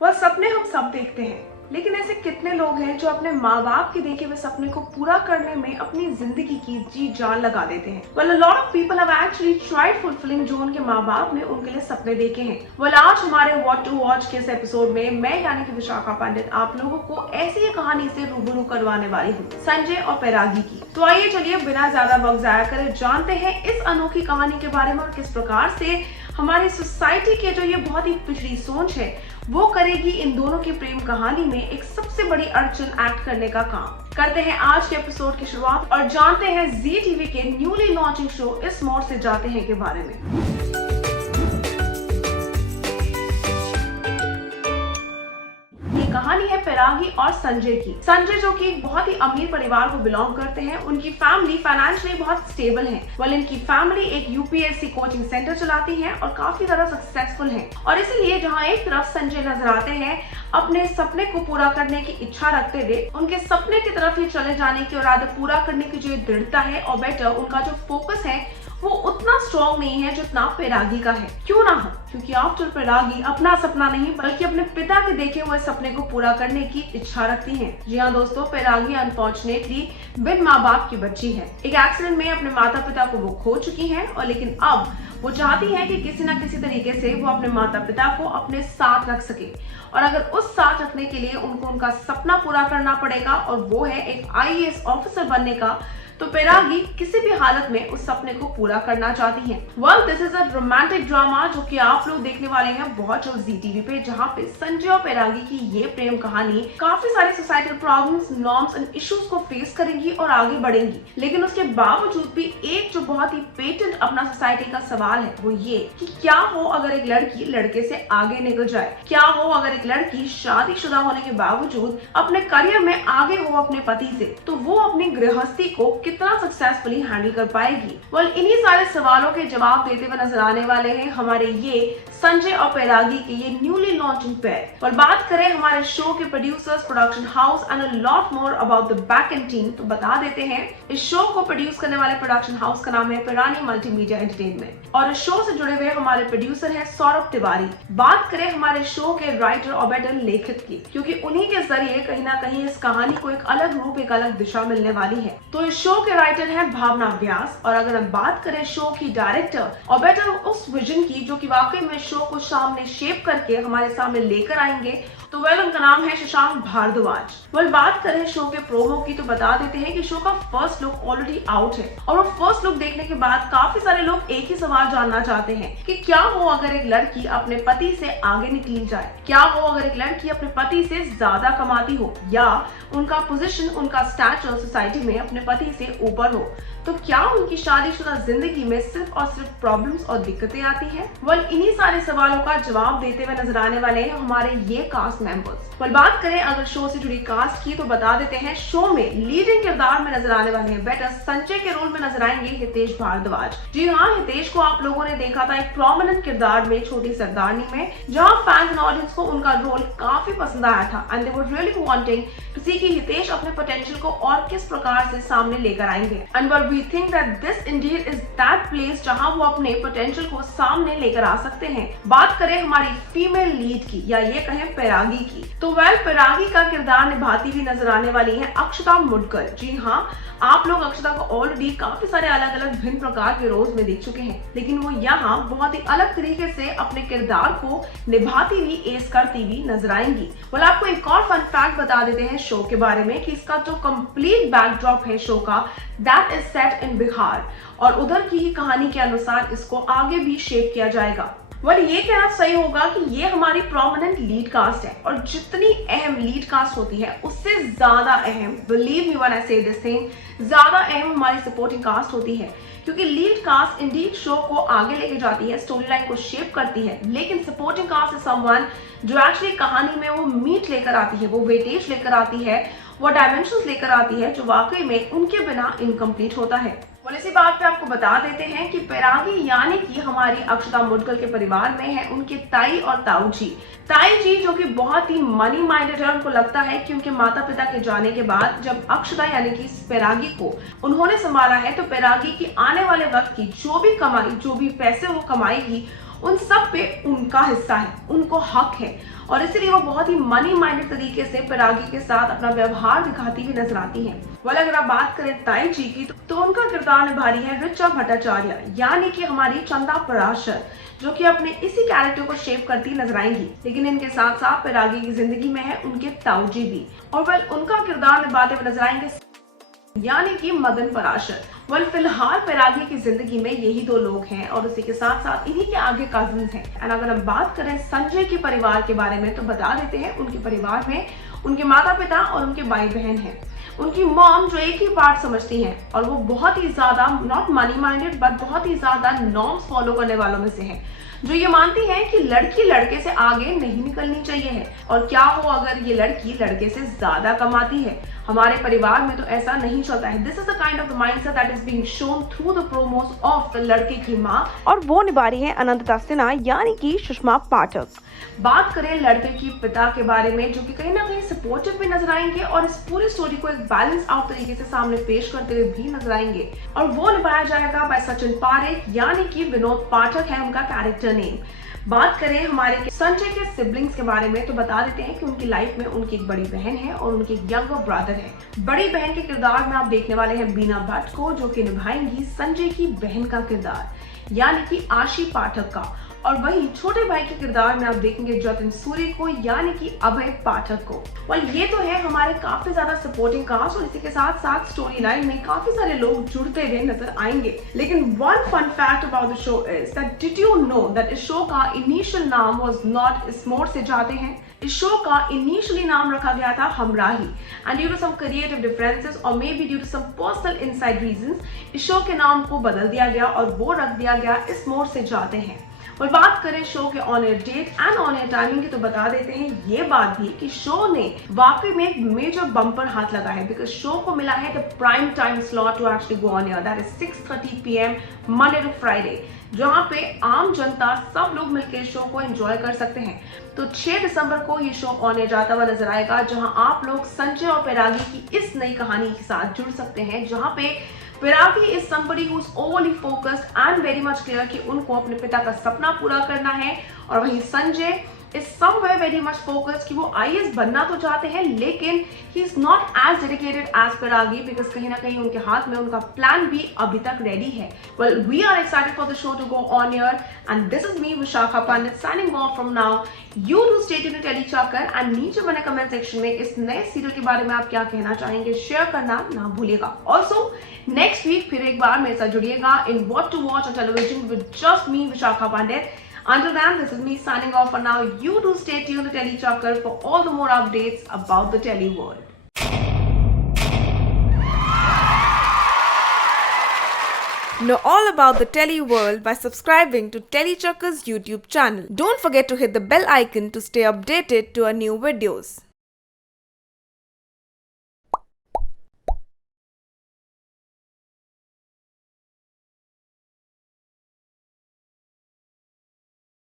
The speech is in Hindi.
वह सपने हम सब देखते हैं, लेकिन ऐसे कितने लोग हैं जो अपने माँ बाप के देखे हुए सपने को पूरा करने में अपनी जिंदगी की जी जान लगा देते हैं। Well, a lot of people have actually tried fulfilling जो उनके माँ बाप ने उनके लिए सपने देखे हैं। Well, आज हमारे What to Watch के इस एपिसोड में मैं यानी कि विशाखा पंडित आप लोगों को ऐसी ही कहानी से रूबरू करवाने वाली हूँ, संजय और पैरागी की। तो आइए चलिए बिना ज्यादा वक्त जाया करे जानते हैं इस अनोखी कहानी के बारे में और किस प्रकार से हमारी सोसाइटी के जो ये बहुत ही पिछड़ी सोच है वो करेगी इन दोनों की प्रेम कहानी में एक सबसे बड़ी अड़चन एक्ट करने का काम। करते हैं आज के एपिसोड की शुरुआत और जानते हैं जी टीवी के न्यूली लॉन्चिंग शो इस मोड़ से जाते हैं के बारे में। कहानी है पैरागी और संजय की। संजय जो कि एक बहुत ही अमीर परिवार को बिलोंग करते हैं, उनकी फैमिली फाइनेंशियली बहुत स्टेबल है। वेल, इनकी फैमिली एक यूपीएससी कोचिंग सेंटर चलाती है और काफी ज्यादा सक्सेसफुल है और इसीलिए जहां एक तरफ संजय नजर आते हैं अपने सपने को पूरा करने की इच्छा रखते हुए, उनके सपने की तरफ ही चले जाने की और आगे पूरा करने की जो दृढ़ता है और बेटर उनका जो फोकस है वो उतना स्ट्रॉन्ग नहीं है जितना पैरागी का है। क्यों ना हो, क्योंकि आफ्टर पैरागी अपना सपना नहीं बल्कि अपने पिता के देखे हुए सपने को पूरा करने की इच्छा रखती है। जी हाँ दोस्तों, पैरागी अनफॉर्चुनेटली बिन माँ बाप की बच्ची है। एक एक्सीडेंट में अपने माता पिता को वो खो चुकी है और लेकिन अब वो चाहती है कि किसी न किसी तरीके से वो अपने माता पिता को अपने साथ रख सके और अगर उस साथ रखने के लिए उनको उनका सपना पूरा करना पड़ेगा और वो है एक आईएएस ऑफिसर बनने का, तो पैरागी किसी भी हालत में उस सपने को पूरा करना चाहती हैं। Well, this is a romantic drama जो कि आप लोग देखने वाले हैं बहुत जल्द जी टीवी पे, जहाँ पे संजय और पैरागी की ये प्रेम कहानी काफी सारे societal problems, norms and issues को फेस करेंगी और आगे बढ़ेंगी। लेकिन उसके बावजूद भी एक जो बहुत ही पेटेंट अपना सोसाइटी का सवाल है वो ये कि क्या हो अगर एक लड़की लड़के से आगे निकल जाए, क्या हो अगर एक लड़की शादीशुदा होने के बावजूद अपने करियर में आगे हो अपने पति से, तो वो अपनी गृहस्थी को कितना सक्सेसफुली हैंडल कर पाएगी। वेल, इन्हीं सारे सवालों के जवाब देते हुए नजर आने वाले हैं हमारे ये संजय और पैरागी के ये न्यूली लॉन्चिंग पेयर। और बात करें हमारे शो के producers, production house and a lot more about the back and team, तो बता देते हैं इस शो को प्रोड्यूस करने वाले प्रोडक्शन हाउस का नाम है पिरानी मल्टीमीडिया एंटरटेनमेंट और इस शो से जुड़े हुए हमारे प्रोड्यूसर है सौरभ तिवारी। बात करें हमारे शो के राइटर और बेटर लेखक की, क्योंकि उन्हीं के जरिए कहीं ना कहीं इस कहानी को एक अलग रूप, एक अलग दिशा मिलने वाली है। तो इस शो के राइटर है भावना व्यास और अगर हम बात करें शो की डायरेक्टर और बेटर उस विजन की जो कि वाकई में शो को सामने शेप करके हमारे सामने लेकर आएंगे, तो वेल उनका नाम है शशांक भारद्वाज। वेल, बात करें शो के प्रोमो की तो बता देते हैं कि शो का फर्स्ट लुक ऑलरेडी आउट है और वो फर्स्ट लुक देखने के बाद काफी सारे लोग एक ही सवाल जानना चाहते हैं कि क्या हो अगर एक लड़की अपने पति से आगे निकल जाए, क्या हो अगर एक लड़की अपने पति से ज्यादा कमाती हो या उनका पोजीशन, उनका स्टैचर सोसाइटी में अपने पति से ऊपर हो, तो क्या उनकी शादीशुदा जिंदगी में सिर्फ और सिर्फ प्रॉब्लम्स और दिक्कतें आती हैं? वेल, इन्हीं सारे सवालों का जवाब देते हुए नजर आने वाले हैं हमारे ये कास्ट मेंबर्स। वेल, बात करें अगर शो से जुड़ी कास्ट की तो बता देते हैं शो में लीडिंग किरदार में नजर आने वाले हैं बेटर संजय के रोल में नजर आएंगे हितेश भारद्वाज। जी हाँ, हितेश को आप लोगों ने देखा था एक प्रोमिनेंट किरदार में छोटी सरदारनी में, जहाँ फैंस एंड ऑडियंस को उनका रोल काफी पसंद आया था and they were really wanting to see कि हितेश अपने पोटेंशियल को और किस प्रकार से सामने लेकर आएंगे। And well, we think that this indeed is that place जहां वो अपने पोटेंशियल को सामने लेकर आ सकते हैं। बात करें हमारी फीमेल लीड की या ये कहें पैरागी की, तो वेल पैरागी का किरदार निभाती हुई नजर आने वाली है अक्षता मुडगल। जी हाँ, आप लोग अक्षता को ऑलरेडी काफी सारे अलग अलग भिन्न प्रकार के रोल्स में देख चुके हैं, लेकिन वो यहाँ बहुत ही अलग तरीके से अपने किरदार को निभाती हुई एस करती हुई नजर आएंगी। बोला आपको एक और फन फैक्ट बता देते हैं शो के बारे में कि इसका जो कंप्लीट बैकड्रॉप है शो का, दैट इज सेट इन बिहार और उधर की ही कहानी के अनुसार इसको आगे भी शेप किया जाएगा। वेल, ये कहना सही होगा कि ये हमारी प्रोमिनेंट लीड कास्ट है और जितनी अहम लीड कास्ट होती है उससे ज्यादा अहम, बिलीव मी व्हेन आई से दिस थिंग, ज्यादा अहम हमारी सपोर्टिंग कास्ट होती है, क्योंकि लीड कास्ट इंडीड शो को आगे लेके जाती है, स्टोरी लाइन को शेप करती है, लेकिन सपोर्टिंग कास्ट इज समवन जो एक्चुअली कहानी में वो मीट लेकर आती है, वो वेटेज लेकर आती है, वो डायमेंशंस लेकर आती है जो वाकई में उनके बिना इनकम्प्लीट होता है। और इसी बात पे आपको बता देते हैं कि पैरागी यानी कि हमारी अक्षता मुडगल के परिवार में है उनके ताई और ताऊ जी। ताई जी जो कि बहुत ही मनी माइंडेड है, उनको लगता है कि उनके माता पिता के जाने के बाद जब अक्षता यानी कि पैरागी को उन्होंने संभाला है तो पैरागी की आने वाले वक्त की जो भी कमाई, जो भी पैसे वो कमाएगी, उन सब पे उनका हिस्सा है, उनको हक है और इसलिए वो बहुत ही मनी माइंडेड तरीके से परागी के साथ अपना व्यवहार दिखाती हुई नजर आती हैं। अगर आप बात करें ताई जी की तो उनका किरदार निभा रही है ऋचा भट्टाचार्य, यानी कि हमारी चंदा पराशर, जो कि अपने इसी कैरेक्टर को शेप करती नजर आएंगी। लेकिन इनके साथ साथ परागी की जिंदगी में है उनके ताऊ जी भी, और उनका किरदार निभाते हुए नजर आएंगे यानी कि मदन पराशर। फिलहाल परागी की जिंदगी में यही दो लोग हैं और उसी के साथ साथ इन्हीं के आगे कजिन्स हैं। एंड अगर हम बात करें संजय के परिवार के बारे में तो बता देते हैं उनके परिवार में उनके माता पिता और उनके भाई बहन हैं। उनकी मॉम जो एक ही पार्ट समझती हैं और वो बहुत ही ज्यादा नॉट मनी माइंडेड बट बहुत ही ज्यादा नॉर्म्स फॉलो करने वालों में से है, जो ये मानती है कि लड़की लड़के से आगे नहीं निकलनी चाहिए है, और क्या हो अगर ये लड़की लड़के से ज्यादा कमाती है। हमारे परिवार में तो ऐसा नहीं चलता है। This is the kind of mindset that is being shown through the promos of the लड़के की माँ, और वो निभा रही है अनंतता सिन्हा यानी कि सुषमा पाठक। बात करें लड़के की पिता के बारे में, जो कि कहीं ना कहीं सपोर्टिव भी नजर आएंगे और इस पूरी स्टोरी को एक बैलेंस आउट तरीके से सामने पेश करते हुए भी नजर आएंगे, और वो निभाया जाएगा बाय सचिन पारेख यानी कि विनोद पाठक है उनका कैरेक्टर नेम। बात करें हमारे संजय के सिबलिंग्स के बारे में तो बता देते हैं कि उनकी लाइफ में उनकी एक बड़ी बहन है और उनके एक यंगर ब्रदर है। बड़ी बहन के किरदार में आप देखने वाले हैं बीना भट्ट को, जो कि निभाएंगी संजय की बहन का किरदार यानी कि आशी पाठक का, और वहीं छोटे भाई के किरदार में आप देखेंगे जतिन सूर्य को यानी कि अभय पाठक को। ये तो है हमारे काफी ज्यादा सपोर्टिंग कास्ट, और इसी के साथ साथ स्टोरी लाइन में काफी सारे लोग जुड़ते हुए नजर आएंगे। लेकिन one fun fact about the show is that did you know that इस शो का इनिशियल नाम वाज नॉट इस मोड़ से जाते हैं। इस शो का इनिशियली नाम रखा गया था Humraahi, and due to some creative differences और maybe due to some personal inside reasons इस शो के नाम को बदल दिया गया और वो रख दिया गया इस मोड़ से जाते हैं। और बात करें शो के on air date and on air timing की तो बता देते हैं ये बात भी कि शो ने वाकई में एक मेजर बम्पर हाथ लगा है, बिकॉज शो को मिला है the prime time slot to actually go on air, that is 6:30 PM Monday to Friday, जहां पे आम जनता सब लोग मिलकर शो को एंजॉय कर सकते हैं। तो 6 दिसंबर को ये शो ऑन एयर जाता हुआ नजर आएगा, जहां आप लोग संजय और परागी की इस नई कहानी के साथ जुड़ सकते हैं, जहां पे परागी is somebody who's overly focused and very much clear कि उनको अपने पिता का सपना पूरा करना है, और वहीं Sanjay is somewhere very much focused कि वो IAS बनना तो चाहते हैं लेकिन he is not as dedicated as परागी, because कहीं ना कहीं उनके हाथ में उनका प्लान भी अभी तक रेडी है। Well, we are excited for the show to go on air and this is me Vishakha Pandit signing off from now. You do stay tuned to Telechakkar and नीचे बने कमेंट सेक्शन में इस नए सीरियल के बारे में आप क्या कहना चाहेंगे शेयर करना ना भूलिएगा। Also next week फिर एक बार मेरे साथ जुड़िएगा in What to Watch on Television with just me Vishakha Pandit. Until then, this is me signing off for now. You do stay tuned to Telechakkar for all the more updates about the Tele world. Know all about the Tele world by subscribing to Telechakkar's YouTube channel. Don't forget to hit the bell icon to stay updated to our new videos.